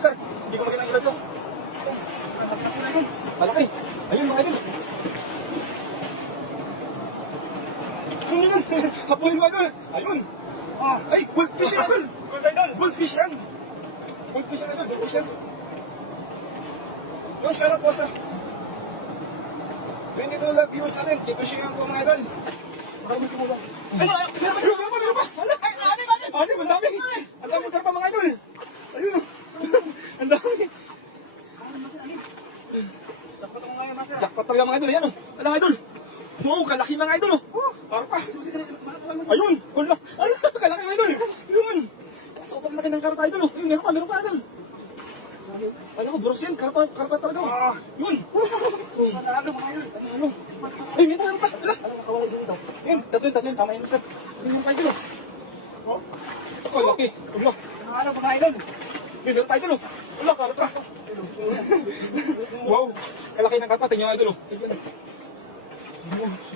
Master, hindi ko magandang ilad to. Malaki. Ayun mga idol. Ayun yun. Hapulin mga idol. Ayun. Ay, goldfish yan idol. Goldfish yan. Goldfish yan idol. Goldfish yan. Yung shoutout po sa 22 love viewers natin. Ito siya po mga idol. Maraming tumulong. Ay, meron pa. Ano, ang dami. Ang dami karpa mga idol. Ayun. Ang dami. Jackpot talaga mga idol. Ayan o. Ano mga idol? Wow, kalaki mga idol o. Karpa. Ayun. Wala. Kalaki mga idol. Ayun. Sobrang laki ng karpa idol o. Ayun, meron pa idol. Alam mo, bros yan. Karpa talaga o. Yun. Ano mga idol? Ano? Ay, meron pa. Ala. Ayun, tatlo. Tama yun, sir. Ayun pa idol o. Ako, laki. Ulo. Ano mga idol? Meron pa idol o. Ulo, karpa. Wow, kalaki ng karpa. Tingnan idol o.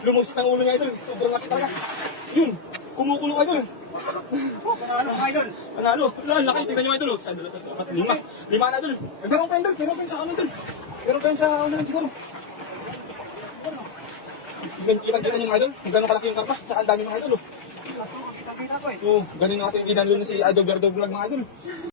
Lumusot ng ulo niya idol. Sobrang laki talaga. Yun, kumukulong idol. Panalo mga idol. Panalo. Ang laki. Tingnan niyo idol o. Sa idol. Lima na idol. Meron pa idol. Meron pa yun sa ano idol. Meron pa yun sa ano lang siguro. Kita niyo mga idol. Gano'ng kalaki yung karpa. Saka ang dami mga idol o. Oo, ganun natin. Idol na si Idol Verdo Vlog mga idol.